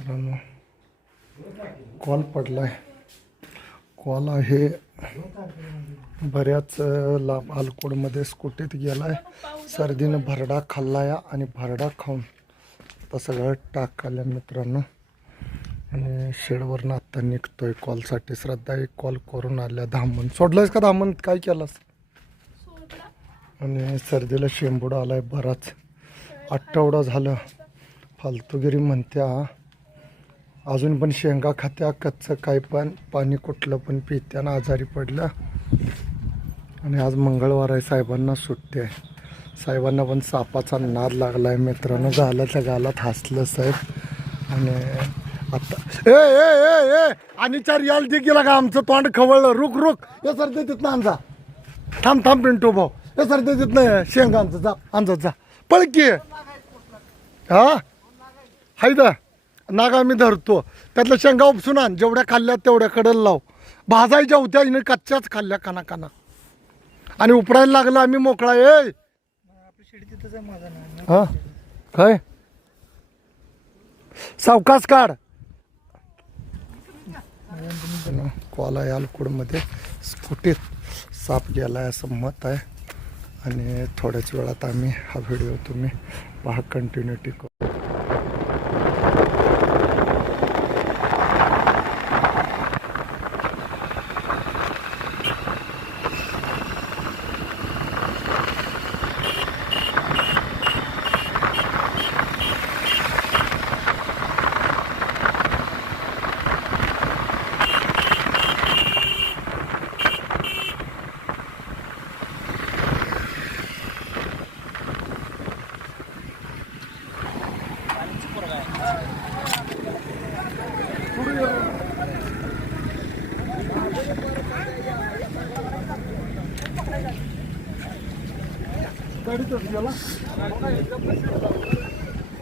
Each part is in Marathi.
मित्रांनो कॉल पडला आहे कॉल आहे. बऱ्याच लांब आलकोडमध्ये स्कूटीत आहे सर्दीनं भरडा खाल्ला आहे आणि भरडा खाऊन आता सगळं टाकाल्या मित्रांनो. आणि शेडवरनं आत्ता आहे कॉलसाठी. श्रद्धा एक कॉल करून आल्या. धामण. सोडलायस का धामण? काय केलास? आणि सर्दीला शेंबूड आलाय बराच. आठवडा झालं. फालतूगिरी म्हणत्या. अजून पण शेंगा खात्या कच्चं काय पण पाणी कुठलं पण पित्यानं आजारी पडलं. आणि आज मंगळवार आहे साहेबांना सुट्टी आहे. साहेबांना पण सापाचा नाद लागला आहे मित्रांनो गालाच्या गालात हसलं साहेब. आणि आता ए ए ए ए आणि चार याल दे गेला का आमचं तोंड खवळलं? रुक रुक. हे सर ते तिथनं आमचा. थांब थांब पिंटू भाऊ. हे सर ते तिथनं शेंगा आमचं जा आमचा जा. पळ की. हा? हायदा नागा मी धरतो. त्यातलं शेंगा उपसून आण. जेवढ्या खाल्ल्या तेवढ्या कडल लाव. भाजायच्या होत्या हिने कच्च्याच खाल्ल्या काना काना आणि उपडायला लागलं आम्ही मोकळा. ये हा? काय? सावकाश काढ. कॉल आहे अल्कोडमध्ये स्कूटीत साप गेला आहे असं मत आहे. आणि थोड्याच वेळात आम्ही हा व्हिडिओ तुम्ही पहा कंटिन्युटी करू.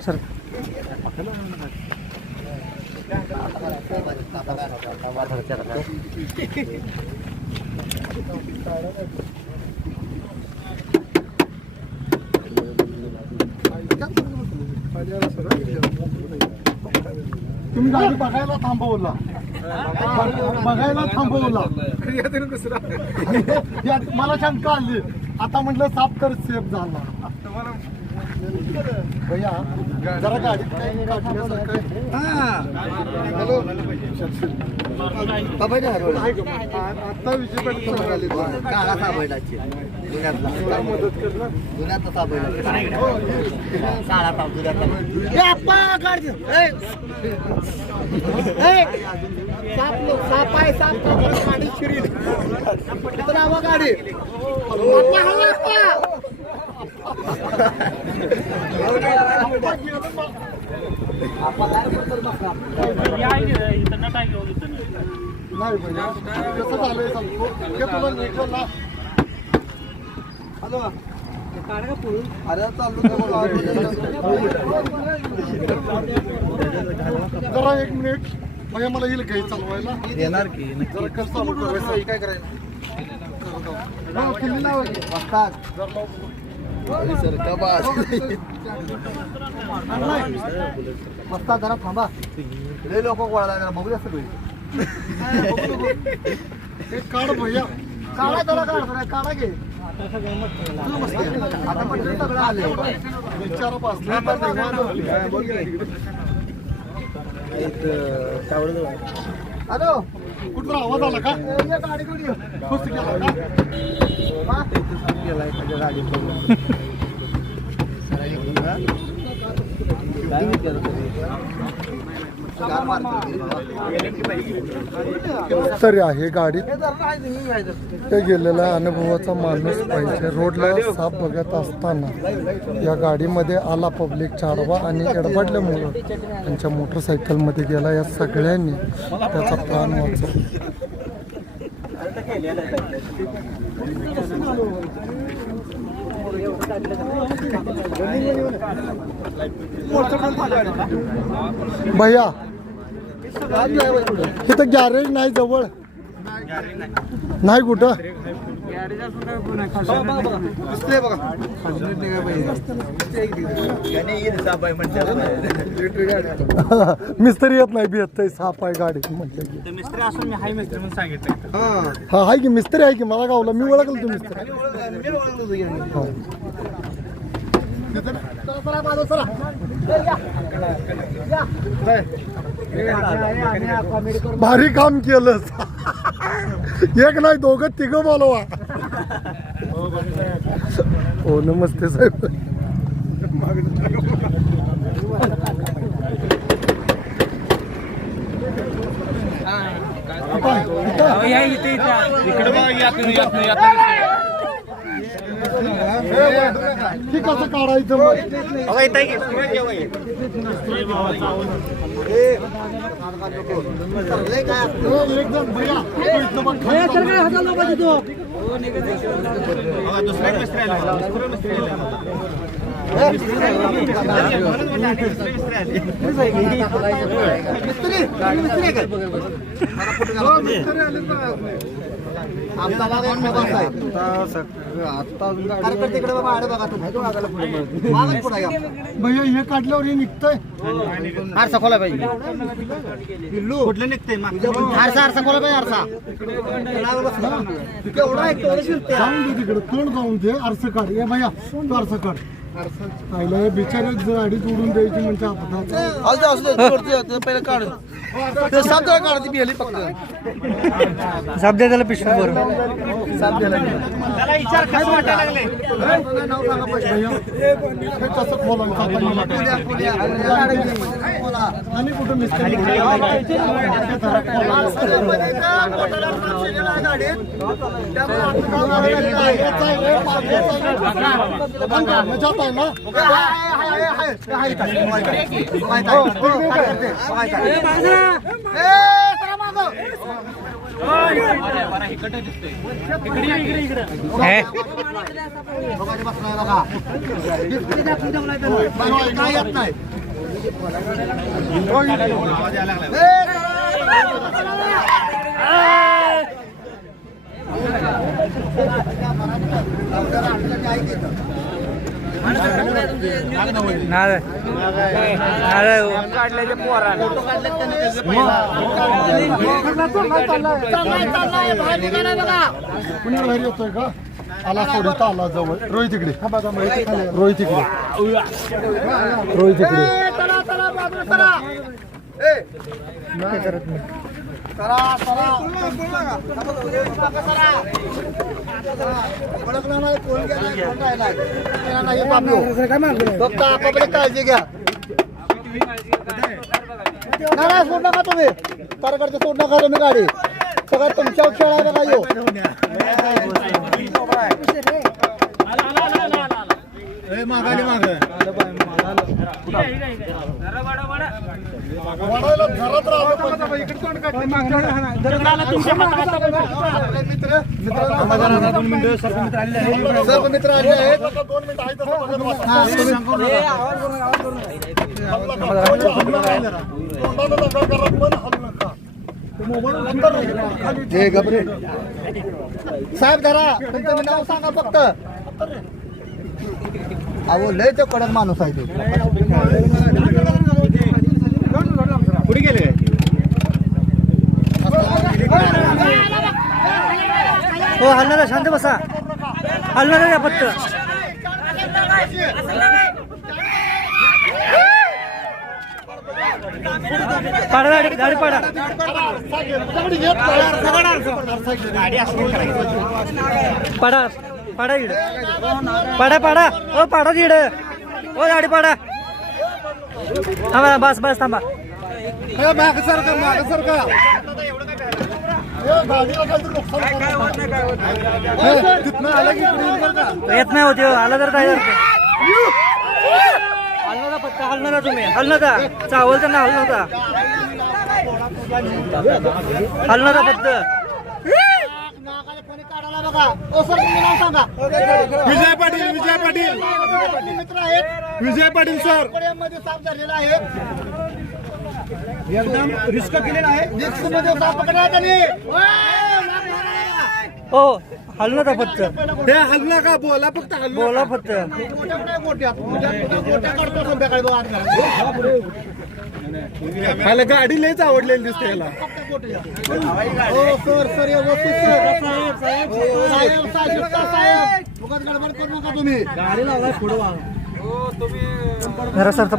सर तुम्ही गाडी बघायला थांबवला बघायला थांबवला मला शंका आली. आता म्हटलं साफ कर सेफ झाला. भैया जरा गाडीत काही काढण्यासारखं आहे. हॅलो. आता विजय पाटील समोर आले. काय मदत कर ना नाही कसं झालंय सांगतो तुला नीट ना हॅलो अरे चालू जरा एक मिनिट. भैया मला येईल काही चालवायला. येणार की? जरा कसं चालू करायचं काय करायचं? किल्ली. जरा लाव. मस्ता जरा थांबा लय लोक वळला बघू सगळी हे काढ भैया काढा जरा काढा काढा घे आता म्हणजे सगळं आले विचारा पास हॅलो कुठला आवाज आला का? गाडी कुठे कुस्ती तरी आहे गाडीत ते गेलेला अनुभवाचा माणूस पाहिजे. रोडला साप बघत असताना या गाडीमध्ये आला पब्लिक चाडवा आणि एडबडल्यामुळं त्यांच्या मोटरसायकलमध्ये गेला. या सगळ्यांनी त्याचा प्राण वाचला भैया इथं गॅरेज नाही जवळ. नाही कुठं? बघा मिस्त्री येत नाही येत साप आहे गाडी म्हटलं मिस्त्री असून मी हाय मिस्त्री म्हणून सांगितलं हा हा आहे की मिस्त्री आहे की मला गावला मी ओळखलं तू मिस्त्री मी ओळखलं तुझं यांनी. हा. चला, चला, माधव, चला. भारी काम केलंस. एक नाही दोघं तिघं बोलवा. हो नमस्ते साहेब. कसं काढायचं मग एकदम मिस्त्री मिस्त्री आला मिस्त्री मिस्त्री काय मला कुठे गेला? आमचा भाग एक मोबाईल आहे. कार्यकर्ते तिकडे बाबा आडे बघा तुम्ही. मागच पुढे या. भैया हे काढल्यावर हे निघतंय? आरसा खोला पाहिजे कुठलं निघतंय? आरसा आरसा खोला पाहिजे आरसा केवढा आहे केवढं शिरते जाऊन दे तिकडे. तोंड जाऊन दे आरसं काढ. ये भैया तू आरसं काढ. पाहिलं हे बिचारे गाडी तोडून द्यायची म्हणजे अपघात असू दे असू दे वरती ते पहिलं काढ. ते सात वेळा काढ ती बिहली फक्त. साप द्या त्याला पिशवी बरं त्याला विचार काय वाटायला लागले? नाव सांगा पैसे हे कसं खोलायचं आता मला पुण्या, पुण्या, पुण्या. बोला. आणि कुठं मिस्त्री जात आहे ना? काय येत नाही कुणी बाहेर येतोय का आला सोडत आला जवळ रोहित इकडे रोहित इकडे रोहित इकडे फक्त आपापली काळजी घ्या. नाही सोड नका तुम्ही. कार्यकर्ते सोड नका तुम्ही गाडी. सगळं तुमच्यावर खेळ आहे बघा मित्र आले आहेत. दोन मिनिटं आहे. खाली हे गबरे. साहेब धरा. तुमचं नाव सांगा फक्त. अहो लय तो कडक माणूस आहे तो. कुठे गेले हो हलणार शांत बसा. हलणार या पाडा गाडी गाडी पाडा. गाडी असं करायची पाडा. पाडा इड पाडा पाडा हो पाडा इड हो गाडी पाडा थांबा बस बस थांबा मागं की का? येत नाही होते आला तर काय हलणार फक्त हलणार तुम्ही हलणार चावल तर ना हलणार हलणार फक्त काढायला बघा ओ सर तुम्ही नाव सांगा विजय पाटील विजय पाटील. मित्र आहेत. विजय पाटील सर. मध्ये साफ झालेला आहे. एकदम रिस्क केलेला आहे. रिस्कमध्ये साफ पकडा त्यांनी. हो हल नका फक्त. हे हल्ला का बोला फक्त हल्ला बोला फक्त. मला गाडी लयच आवडलेली दिसते याला हो सर सर व्यवस्थित सर साहेब साहेब साहेब उगाच गडबड करू नका तुम्ही. गाडी लावलाय पुढे जरा सरचा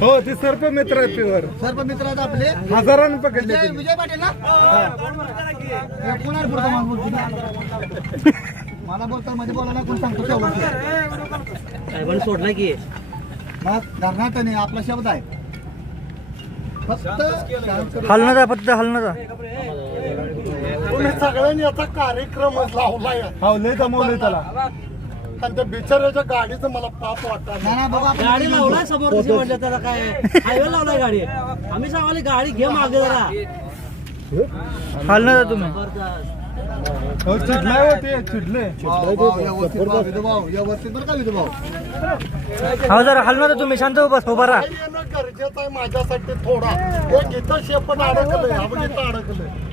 हो ते सर्प मित्र आहेत प्युअर सर्व मित्र आहेत आपले. हजारांनी पकडले विजय पाटील ना? हे कोण आहे पुढचा माणूस बोलतो? मला बोलता मध्ये बोलायला कोण सांगतो शेवट सोडला की. मग धरणाट नाही आपला शब्द आहे. फक्त शांत हल नका फक्त हल नका तुम्ही सगळ्यांनी आता कार्यक्रमच लावलाय. हावले जमवले त्याला. आणि त्या बिचाऱ्याच्या गाडीचं मला पाप वाटत. गाडी लावलाय समोर तशी म्हटलं त्याला काय? हायवे लावलाय गाडी. आम्ही सांगाले गाडी घे मागे जरा. हल नका तुम्ही. हो चिडलाय. चिडले का विधू भाऊ हो जरा हल नका तुम्ही. शांत बस उभा राहा. येणं गरजेचं आहे माझ्यासाठी थोडा. हे गीता शेपट अडकलंय आपण गीता अडकलंय हा बाजारात खाली आहे.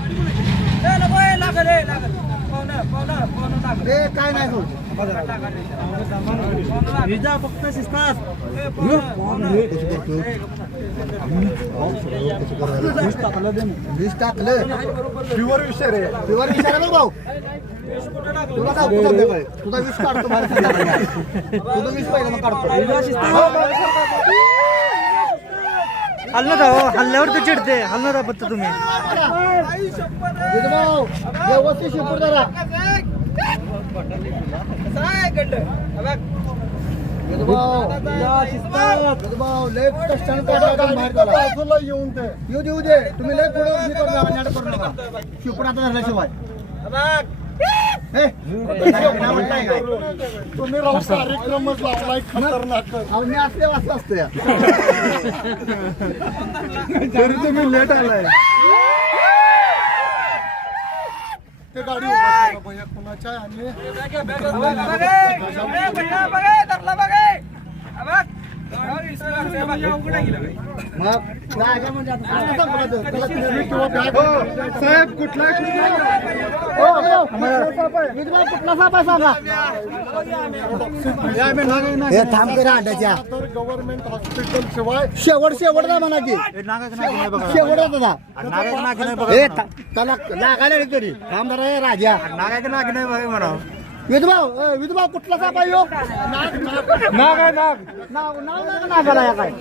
काय नाही. विजा फक्त शिस्तात वीस टाकलं प्युअर विषय रे. तुला विचारा बघ भाऊ. तुला काय तुला बघ बाई. तुझा वीस काढतो. तुझं वीस पहिलं मग काढतो. हल नका हल्ल्यावर तर चिडते. हल दा फक्त तुम्ही. व्यवस्थित येऊन येऊ देऊ दे. तुम्ही लय पुढे उभी आता धरल्याशिवाय ए, काय म्हणताय काय? तुम्ही राहू कार्यक्रमच लावलाय खतरनाक अहो, मी असले वाजता असतो तुम्ही लेट आलाय ते गाडी भैया कुणाच्या आणि साहेब कुठला कुठला साप आहे सांगा हे थांब करा अंड्याच्या गव्हर्नमेंट हॉस्पिटल शिवाय शेवट शेवट जा म्हणा की शेवट होता त्याला लागायला नाही तरी थांब जरा ए राजा ए, विधुभाऊ कुठला साप आहे ह्यो? नाग नाग नाग आहे नाग. नाग नाग नाग नागाला या काय?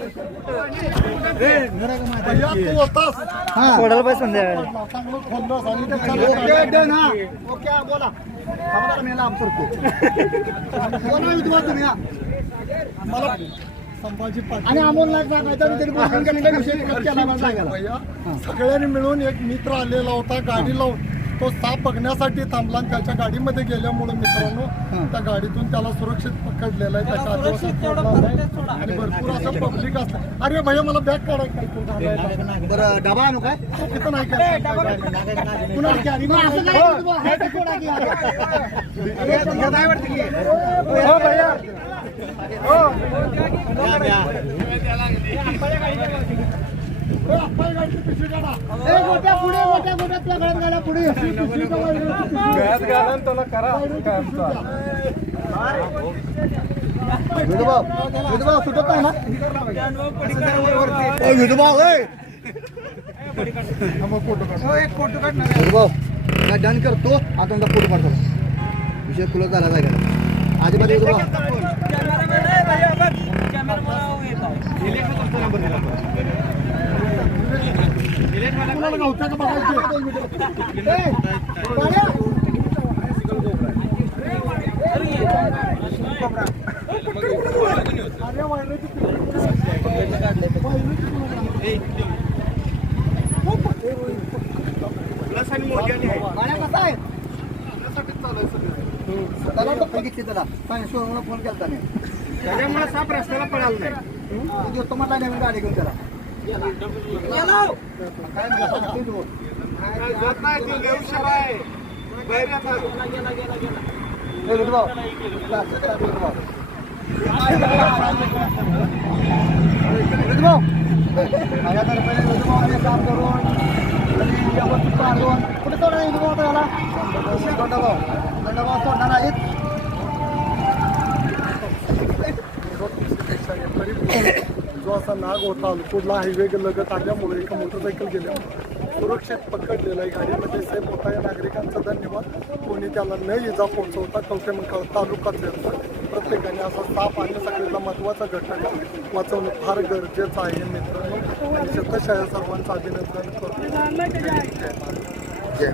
भैया तू होतास हा. सोडायला पाहिजे संध्याकाळी चांगलं खोललंस आणि ते ओके चाललं डन हा. ओके हा, बोला. थांबा जरा, मी लांब सरतो बोला विधुभाऊ तुम्ही हा. मला संभाजी पाटील. आणि अमोल नाग सांगायचा मी तरी बोलून घेतला विषय कट केला मला सांगायला भैया सगळ्यांनी मिळून एक मित्र आलेला होता गाडी लावून तो साप बघण्यासाठी थांबला आणि त्याच्या गाडीमध्ये गेल्यामुळे मित्रांनो त्या गाडीतून त्याला सुरक्षित पकडलेला आहे. त्याच्या आदिवासी सोडला आहे. आणि भरपूर असं पब्लिक असतं. अरे भैया मला बॅग काढायचं बरं डबा आणू काय? तिथं नाही काय पुन्हा भैया. हो, अप्पाई पुढे तुला गळ्यात घाला पुढे गळ्यात घाला त्याला करा काय आमचा. सुटत नाही ना डन करतो आता तुमचा फोटो काढतो विषय तुला झाला जायगा आधी विधुभाऊ त्याच्यामुळे साप रस्त्याला पळाला नाही. तो घेतो म्हटला नवीन गाडी घेऊन त्याला काय म्हणला सांग, ते तू. जात नाही ती देवशिव आहे बैराचा. ए, विठूभाऊ. ला, ला, विठूभाऊ. विठूभाऊ. माझ्यातर्फे विठूभाऊने काम करून आणि व्यवस्थित काढून कुठे सोडणार आहे विठूभाऊ आता याला दंडभाऊ दंडभाऊ नाग होता अल्पूरला हायवे लगत आल्यामुळे एका मोटरसायकल गेल्या. सुरक्षित पकडलेला आहे गाडीमध्ये. सेफ होता या नागरिकांचा धन्यवाद. कोणी त्याला न इजा पोहोचवता कवटे मंकाळ तालुक्यात प्रत्येकाने असा साप आणि सगळ्याचा महत्त्वाचा घटक वाचवणं फार गरजेचं आहे मित्रांनो. आणि शतशः सर्वांचं अभिनंदन करतो. जय.